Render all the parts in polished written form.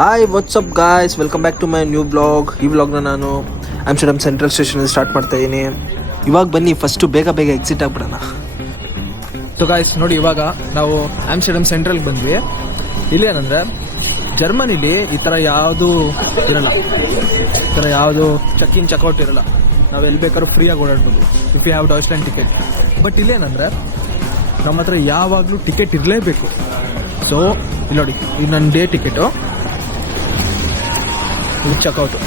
Hi whatsapp guys, welcome back to my new blog. ಈ ವ್ಲಾಗ್ನ ನಾನು ಆಮ್ಸ್ಟರ್ಡಮ್ ಸೆಂಟ್ರಲ್ ಸ್ಟೇಷನಲ್ಲಿ ಸ್ಟಾರ್ಟ್ ಮಾಡ್ತಾ ಇದ್ದೀನಿ. ಇವಾಗ ಬನ್ನಿ ಫಸ್ಟು ಬೇಗ ಎಕ್ಸಿಟ್ ಆಗ್ಬಿಡೋಣ. ಸೊ ಗಾಯ್ಸ್ ನೋಡಿ, ಇವಾಗ ನಾವು ಆಮ್ಸ್ಟರ್ಡಮ್ ಸೆಂಟ್ರಲ್ಗೆ ಬಂದ್ವಿ. ಇಲ್ಲೇನಂದ್ರೆ ಜರ್ಮನಿಲಿ ಈ ಥರ ಯಾವುದು ಇರಲ್ಲ, ಈ ಥರ ಯಾವುದು ಚೆಕ್ ಇನ್ ಚೆಕ್ಔಟ್ ಇರಲ್ಲ. ನಾವು ಎಲ್ಲಿ ಬೇಕಾದ್ರೂ ಫ್ರೀಯಾಗಿ ಓಡಾಡ್ಬೋದು if you have Deutschland ticket. But ಇಲ್ಲೇನಂದ್ರೆ ನಮ್ಮ ಹತ್ರ ಯಾವಾಗಲೂ ಟಿಕೆಟ್ ಇರಲೇಬೇಕು. ಸೊ ಇಲ್ಲಿ ನೋಡಿ, ಇದು ನನ್ನ ಡೇ ಟಿಕೆಟು, ಇದು ಚೆಕ್ಔಟು.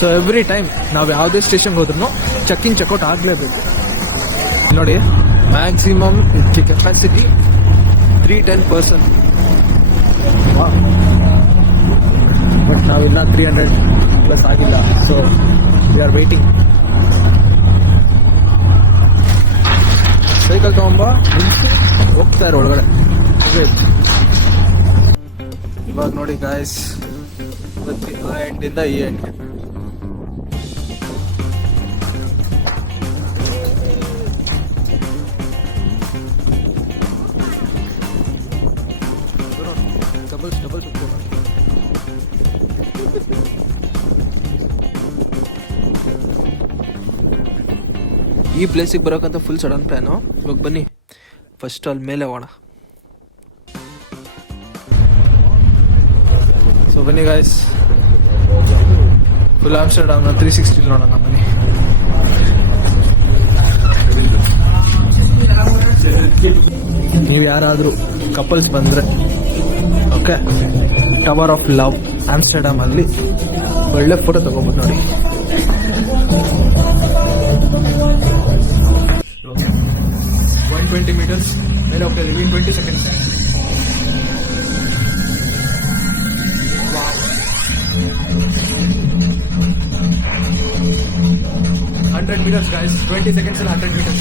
ಸೊ ಎವ್ರಿ ಟೈಮ್ ನಾವು ಯಾವುದೇ ಸ್ಟೇಷನ್ಗೆ ಹೋದ್ರೂ ಚೆಕ್ ಇನ್ ಚೆಕ್ಔಟ್ ಆಗಲೇಬೇಕು. ನೋಡಿ, ಮ್ಯಾಕ್ಸಿಮಮ್ ಇದಕ್ಕೆ ಕೆಪಾಸಿಟಿ 310 ಪರ್ಸನ್. ಬಟ್ ನಾವಿಲ್ಲ 300 ಪ್ಲಸ್ ಆಗಿಲ್ಲ. So we are waiting. Cycle ತಗೊಂಬ ನಿಲ್ಸಿ ಹೋಗ್ತಾ ಇರೋ ಒಳಗಡೆ. ಇವಾಗ ನೋಡಿ ಗಾಯ್ಸ್, ಆ ಎಂಡಿಂದ ಈ ಎಂಡ್. ಡಬಲ್ ಈ ಪ್ಲೇಸಿಗೆ ಬರೋಕ್ಕಂತ ಫುಲ್ ಸಡನ್ ಪ್ಲಾನು. ಇವಾಗ ಬನ್ನಿ ಫಸ್ಟ್ ಅಲ್ಲಿ ಮೇಲೆ ಹೋಗೋಣ. ಸೊ ಬನ್ನಿ ಗಾಯ್ಸ್, ಫುಲ್ ಆಮ್ಸ್ಟರ್ಡಮ್ನ 360 ನೋಡೋಣ. ಬನ್ನಿ. ನೀವು ಯಾರಾದರೂ ಕಪಲ್ಸ್ ಬಂದರೆ ಓಕೆ, ಟವರ್ ಆಫ್ ಲವ್ ಆಮ್ಸ್ಟರ್ಡಮ್ ಅಲ್ಲಿ ಒಳ್ಳೆ ಫೋಟೋ ತಗೋಬೋದು ನೋಡಿ. 120 meters ಮೇಲೆ ಹೋಗ್ತಾ ಇದೀವಿ in 20 seconds. 100 meters guys, 20 seconds and 100 meters.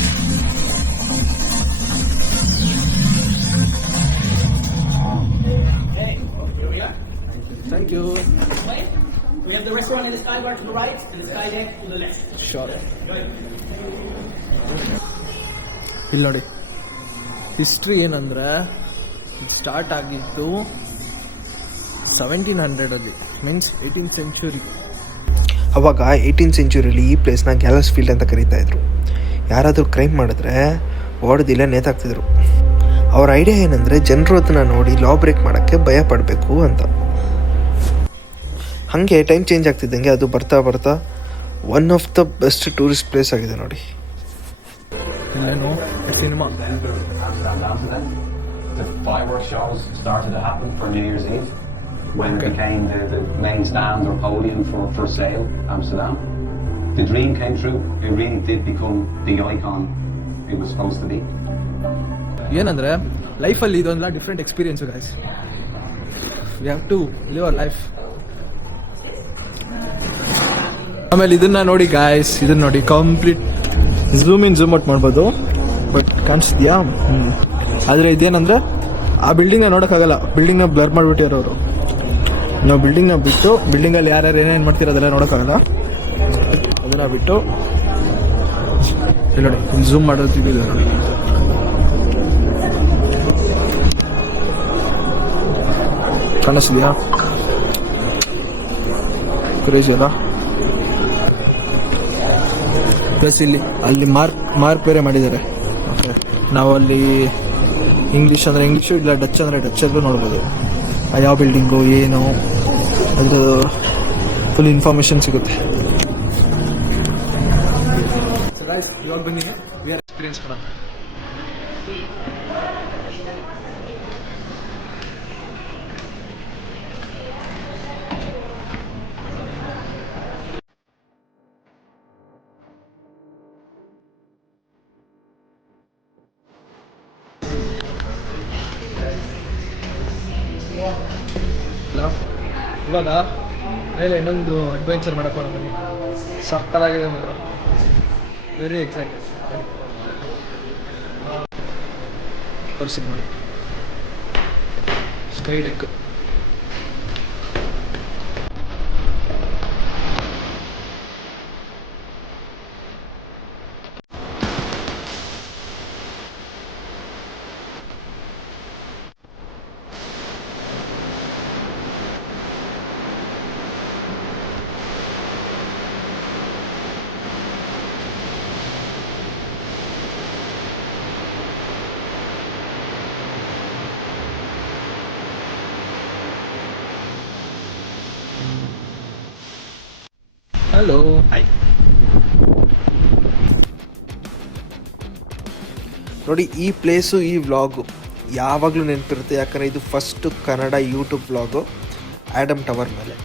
Okay, here we are. Thank you. We have the restaurant in the sky bar to the right and the sky deck to the left. Sure. ಇಲ್ಲಿ ನೋಡಿ, history ಏನಂದ್ರೆ start ಆಗಿದ್ದು 1700 means 18th century. ಅವಾಗ 18th ಸೆಂಚುರಿಲಿ ಈ ಪ್ಲೇಸ್ನ ಗ್ಯಾಲಸ್ field ಅಂತ ಕರೀತಾ ಇದ್ರು. ಯಾರಾದರೂ ಕ್ರೈಮ್ ಮಾಡಿದ್ರೆ ಓಡದಿಲ್ಲ ನೇತಾಕ್ತಿದ್ರು. ಅವ್ರ ಐಡಿಯಾ ಏನಂದರೆ ಜನರು ಅದನ್ನು ನೋಡಿ ಲಾ ಬ್ರೇಕ್ ಮಾಡೋಕ್ಕೆ ಭಯ ಪಡಬೇಕು ಅಂತ. ಹಾಗೆ ಟೈಮ್ ಚೇಂಜ್ ಆಗ್ತಿದ್ದಂಗೆ ಅದು ಬರ್ತಾ one of the best tourist place ಆಗಿದೆ ನೋಡಿ. ಇಲ್ಲೇನು cinema. The fireworks shows started to happen for New Year's Eve when it became the main stand or podium for sale, Amsterdam. The dream came true. It really did become the icon it was supposed to be. ಏನಂದ್ರೆ ಲೈಫಲ್ಲಿ ಇದೊಂದಲ್ಲ different experience guys. We have to live our life. ಆಮೇಲೆ ಇದನ್ನ ನೋಡಿ guys, ಇದನ್ನ ನೋಡಿ, complete zoom in zoom out ಮಾಡ್ಬೋದು. But ಕಾಣಿಸ್ತೀಯಾ? ಆದರೆ ಇದೇನಂದ್ರೆ ಆ ಬಿಲ್ಡಿಂಗ್ನ ನೋಡೋಕ್ಕಾಗಲ್ಲ, ಬಿಲ್ಡಿಂಗ್ನ ಬ್ಲರ್ ಮಾಡಿಬಿಟ್ಟಿರೋ ಅವರು. ನಾವು ಬಿಲ್ಡಿಂಗ್ನ ಬಿಟ್ಟು ಬಿಲ್ಡಿಂಗಲ್ಲಿ ಯಾರ್ಯಾರು ಏನೇನು ಮಾಡ್ತೀರೋ ಅದೆಲ್ಲ ನೋಡೋಕ್ಕಾಗಲ್ಲ. ಅದನ್ನ ಬಿಟ್ಟು ಇಲ್ಲಿ ನೋಡಿ, ಇಲ್ಲಿ ಝೂಮ್ ಮಾಡೋದಿದೆ ನೋಡಿ. ಕಾಣಿಸ್ತಿದೆಯಾ? ಕ್ರೇಜಿ ಅಲ್ಲ? ಪ್ಲಸ್ ಅಲ್ಲಿ ಮಾರ್ಕ್ ಬೇರೆ ಮಾಡಿದ್ದಾರೆ. ನಾವು ಅಲ್ಲಿ ಇಂಗ್ಲೀಷ್ ಅಂದರೆ ಇಂಗ್ಲೀಷು, ಇಲ್ಲ ಡಚ್ ಅಂದರೆ ಡಚ್ಚಲ್ಲೂ ನೋಡ್ಬೋದು. ಯಾವ ಬಿಲ್ಡಿಂಗು ಏನು ಅದು ಫುಲ್ ಇನ್ಫಾರ್ಮೇಷನ್ ಸಿಗುತ್ತೆ. ಇವಾಗ ಬಂದಿದೆ, ವಿ ಆರ್ ಎಕ್ಸ್ಪೀರಿಯನ್ಸ್ ಮಾಡೋಣ. ಇವಾಗ ಮೇಲೆ ಇನ್ನೊಂದು ಅಡ್ವೆಂಚರ್ ಮಾಡೋಕ್ಕೋಣ ಬನ್ನಿ. ಸಕ್ಕತ್ತಾಗಿದೆ ಮಾತ್ರ, ವೆರಿ ಎಕ್ಸೈಟೆಡ್. ತೋರಿಸಿ ನೋಡಿ, ಸ್ಕೈ ಡೆಕ್. ಹಲೋ. ನೋಡಿ ಈ ಪ್ಲೇಸು, ಈ ವ್ಲಾಗು ಯಾವಾಗಲೂ ನೆನಪಿರುತ್ತೆ, ಯಾಕಂದರೆ ಇದು first Kannada YouTube vlog Adam tower ಮೇಲೆ.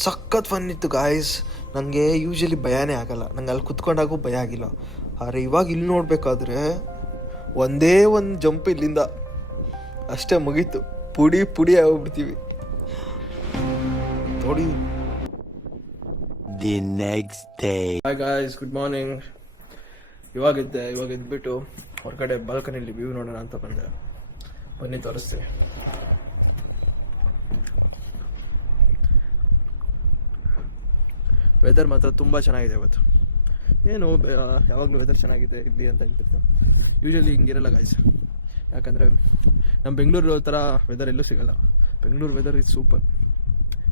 ಸಖತ್ ಫನ್ ಇತ್ತು ಗಾಯ್ಸ್. ನನಗೆ ಯೂಶಲಿ ಭಯನೇ ಆಗಲ್ಲ, ನಂಗೆ ಅಲ್ಲಿ ಕುತ್ಕೊಂಡಾಗೂ ಭಯ ಆಗಿಲ್ಲ. ಆದರೆ ಇವಾಗ ಇಲ್ಲಿ ನೋಡಬೇಕಾದ್ರೆ ಒಂದೇ ಒಂದು ಜಂಪ್ ಇಲ್ಲಿಂದ ಅಷ್ಟೇ ಮುಗೀತು, ಪುಡಿ ಪುಡಿ ಆಗೋಗ್ಬಿಡ್ತೀವಿ ನೋಡಿ. The next day. Hi guys, good morning. ಇವಾಗ ಎದ್ಬಿಟ್ಟು ಹೊರಗಡೆ ಬಾಲ್ಕನಿಲಿ ವ್ಯೂ ನೋಡೋಣ ಅಂತ ಬಂದೆ. ಬನ್ನಿ ತೋರಿಸ್ತೀನಿ. ವೆದರ್ ಮಾತ್ರ ತುಂಬ ಚೆನ್ನಾಗಿದೆ ಇವತ್ತು. ಏನು ಯಾವಾಗಲೂ ವೆದರ್ ಚೆನ್ನಾಗಿದೆ ಇಲ್ಲಿ ಅಂತ ಹೇಳ್ತಿರ್ತಾರೆ. ಯೂಶಲಿ ಹಿಂಗಿರಲ್ಲ ಗಾಯ್ಸ್, ಯಾಕಂದರೆ ನಮ್ಮ ಬೆಂಗಳೂರು ಥರ ವೆದರ್ ಎಲ್ಲೂ ಸಿಗಲ್ಲ. Bengaluru weather is super.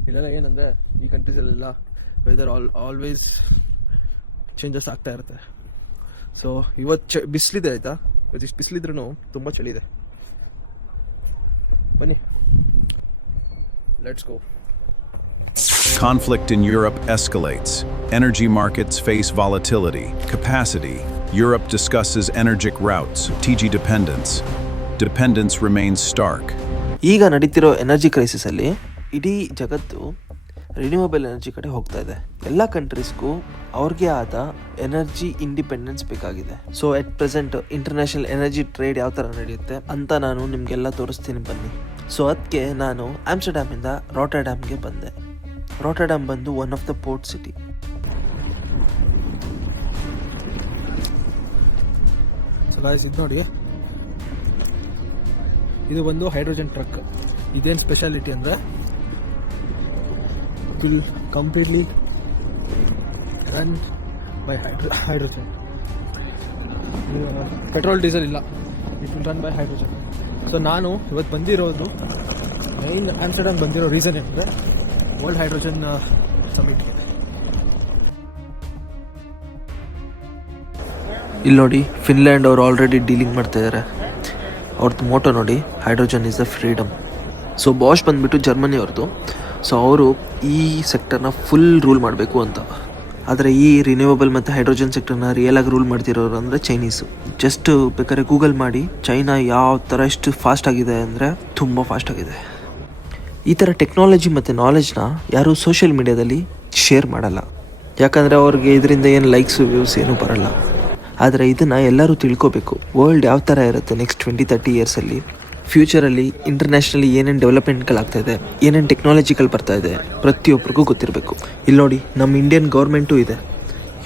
ಇಲ್ಲೆಲ್ಲ ಏನಂದರೆ ಈ ಕಂಟ್ರೀಸಲ್ಲೆಲ್ಲ ವೆದರ್ ಆಲ್ವೇಸ್ ಚೇಂಜಸ್ ಆಗ್ತಾ ಇರುತ್ತೆ. ಸೊ ಇವತ್ತು ಬಿಸಿಲಿದೆ ಆಯಿತಾ, ಇವತ್ತು ಇಷ್ಟು ಬಿಸಿಲಿದ್ರೂ ತುಂಬ ಚಳಿ ಇದೆ. ಬನ್ನಿ, let's go. Conflict in Europe escalates. Energy markets face volatility. Capacity. Europe discusses energy routes. TG dependence. Dependence remains stark. ಈಗ ನಡೀತಿರೋ ಎನರ್ಜಿ ಕ್ರೈಸಿಸಲ್ಲಿ ಇಡೀ ಜಗತ್ತು ರಿನ್ಯೂವಬಲ್ ಎನರ್ಜಿ ಕಡೆ ಹೋಗ್ತಾ ಇದೆ. ಎಲ್ಲ ಕಂಟ್ರೀಸ್ಗೂ ಅವ್ರಿಗೆ ಆದ ಎನರ್ಜಿ ಇಂಡಿಪೆಂಡೆನ್ಸ್ ಬೇಕಾಗಿದೆ. So at present international energy trade ಯಾವ ಥರ ನಡೆಯುತ್ತೆ ಅಂತ ನಾನು ನಿಮಗೆಲ್ಲ ತೋರಿಸ್ತೀನಿ ಬನ್ನಿ. ಸೊ ಅದಕ್ಕೆ ನಾನು ಆಮ್ಸ್ಟರ್ಡ್ಯಾಮಿಂದ ರಾಟರ್ಡ್ಯಾಮ್ಗೆ ಬಂದೆ. ರಾಟರ್ಡ್ಯಾಮ್ ಬಂದು one of the port city. So guys, ಇದು ನೋಡಿ, ಇದು ಬಂದು ಹೈಡ್ರೋಜನ್ ಟ್ರಕ್. ಇದೇನು ಸ್ಪೆಷಾಲಿಟಿ ಅಂದರೆ will completely run by hydrogen. Petrol diesel ಇಲ್ಲ, it will run by hydrogen. So ನಾನು ಇವತ್ತು ಬಂದಿರೋದು ಮೈನ್ ಆಮ್ಸ್ಟರ್ಡ್ಯಾಮ್ ಬಂದಿರೋ ರೀಸನ್ ಏನಂದರೆ ವರ್ಲ್ಡ್ ಹೈಡ್ರೋಜನ್ ಸಮಿಟ್ಗೆ. ಇಲ್ಲಿ ನೋಡಿ, ಫಿನ್ಲ್ಯಾಂಡ್ ಅವರು ಆಲ್ರೆಡಿ ಡೀಲಿಂಗ್ ಮಾಡ್ತಾ ಇದ್ದಾರೆ. ಅವ್ರದ್ದು ಮೋಟೋ ನೋಡಿ, hydrogen is the freedom. So Bosch ಬಂದುಬಿಟ್ಟು ಜರ್ಮನಿ ಅವ್ರದ್ದು. ಸೊ ಅವರು ಈ ಸೆಕ್ಟರ್ನ ಫುಲ್ ರೂಲ್ ಮಾಡಬೇಕು ಅಂತ. ಆದರೆ ಈ ರಿನ್ಯೂವಬಲ್ ಮತ್ತು ಹೈಡ್ರೋಜನ್ ಸೆಕ್ಟರ್ನ ರಿಯಲ್ ಆಗಿ ರೂಲ್ ಮಾಡ್ತಿರೋರು ಅಂದರೆ ಚೈನೀಸು. ಜಸ್ಟ್ ಬೇಕಾದ್ರೆ ಗೂಗಲ್ ಮಾಡಿ, ಚೈನಾ ಯಾವ ಥರ ಎಷ್ಟು ಫಾಸ್ಟ್ ಆಗಿದೆ ಅಂದರೆ ತುಂಬ ಫಾಸ್ಟ್ ಆಗಿದೆ. ಈ ಥರ ಟೆಕ್ನಾಲಜಿ ಮತ್ತು ನಾಲೆಜ್ನ ಯಾರೂ ಸೋಷಿಯಲ್ ಮೀಡಿಯಾದಲ್ಲಿ ಶೇರ್ ಮಾಡಲ್ಲ, ಯಾಕಂದರೆ ಅವ್ರಿಗೆ ಇದರಿಂದ ಏನು ಲೈಕ್ಸು ವ್ಯೂಸ್ ಏನೂ ಬರಲ್ಲ. ಆದರೆ ಇದನ್ನು ಎಲ್ಲರೂ ತಿಳ್ಕೋಬೇಕು. ವರ್ಲ್ಡ್ ಯಾವ ಥರ ಇರುತ್ತೆ ನೆಕ್ಸ್ಟ್ 20-30 ಇಯರ್ಸಲ್ಲಿ, ಫ್ಯೂಚರಲ್ಲಿ ಇಂಟರ್ನ್ಯಾಷನಲಿ ಏನೇನು ಡೆವಲಪ್ಮೆಂಟ್ಗಳಾಗ್ತಾ ಇದೆ, ಏನೇನು ಟೆಕ್ನಾಲಜಿಗಳು ಬರ್ತಾ ಇದೆ, ಪ್ರತಿಯೊಬ್ಬರಿಗೂ ಗೊತ್ತಿರಬೇಕು. ಇಲ್ಲಿ ನೋಡಿ, ನಮ್ಮ ಇಂಡಿಯನ್ ಗೌರ್ಮೆಂಟು ಇದೆ.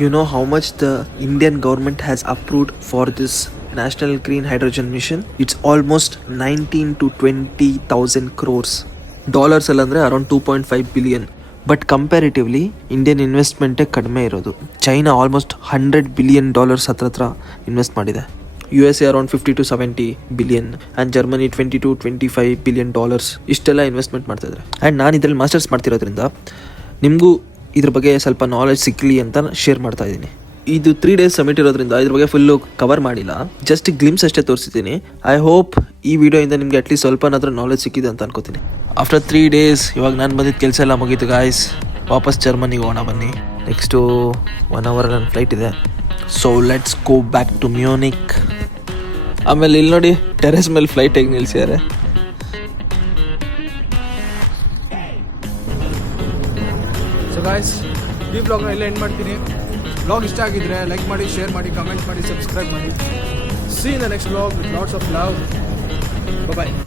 You know how much the Indian government has approved for this national green hydrogen mission. It's almost 19,000 to 20,000 crores. Dollars ಅಲ್ಲಂದರೆ around 2.5 billion. But comparatively Indian ಇನ್ವೆಸ್ಟ್ಮೆಂಟೇ ಕಡಿಮೆ ಇರೋದು. ಚೈನಾ ಆಲ್ಮೋಸ್ಟ್ $100 billion ಹತ್ರ ಇನ್ವೆಸ್ಟ್ ಮಾಡಿದೆ. USA around 50 to 70 billion and Germany $20 to 25 billion ಇಷ್ಟೆಲ್ಲ investment ಮಾಡ್ತಾಯಿದ್ದಾರೆ. And ನಾನು ಇದರಲ್ಲಿ ಮಾಸ್ಟರ್ಸ್ ಮಾಡ್ತಿರೋದ್ರಿಂದ ನಿಮಗೂ ಇದ್ರ ಬಗ್ಗೆ ಸ್ವಲ್ಪ ನಾಲೆಜ್ ಸಿಕ್ಕಲಿ ಅಂತ ಶೇರ್ ಮಾಡ್ತಾ ಇದ್ದೀನಿ. ಇದು 3 days ಸಮಿಟ್ ಇರೋದ್ರಿಂದ ಇದ್ರ ಬಗ್ಗೆ ಫುಲ್ಲು ಕವರ್ ಮಾಡಿಲ್ಲ, ಜಸ್ಟ್ ಗ್ಲಿಮ್ಸ್ ಅಷ್ಟೇ ತೋರಿಸಿದ್ದೀನಿ. ಐ ಹೋಪ್ ಈ ವಿಡಿಯೋಯಿಂದ ನಿಮಗೆ ಅಟ್ಲೀಸ್ಟ್ ಸ್ವಲ್ಪನಾದ್ರೂ ನಾಲೆಜ್ ಸಿಕ್ಕಿದೆ ಅಂತ ಅನ್ಕೋತೀನಿ. ಆಫ್ಟರ್ 3 days ಇವಾಗ ನಾನು ಬಂದಿದ್ದ ಕೆಲಸ ಎಲ್ಲ ಮುಗೀತು ಗಾಯ್ಸ್. ವಾಪಸ್ ಜರ್ಮನಿಗೆ ಹೋಗೋಣ ಬನ್ನಿ. ನೆಕ್ಸ್ಟು 1 hour ನನ್ನ ಫ್ಲೈಟ್ ಇದೆ. So let's go back to Munich. ಆಮೇಲೆ ಇಲ್ಲಿ ನೋಡಿ, ಟೆರೆಸ್ ಮೇಲೆ ಫ್ಲೈಟ್ ಹೇಗೆ ನಿಲ್ಸಿದ್ದಾರೆ. ಸೊ ಗಾಯ್ಸ್, ಈ ವ್ಲಾಗ್ನ ಇಲ್ಲೇ ಎಂಡ್ ಮಾಡ್ತೀನಿ. ವ್ಲಾಗ್ ಇಷ್ಟ ಆಗಿದ್ರೆ ಲೈಕ್ ಮಾಡಿ, ಶೇರ್ ಮಾಡಿ, ಕಮೆಂಟ್ ಮಾಡಿ, ಸಬ್ಸ್ಕ್ರೈಬ್ ಮಾಡಿ. See in the next vlog with lots of love. Bye.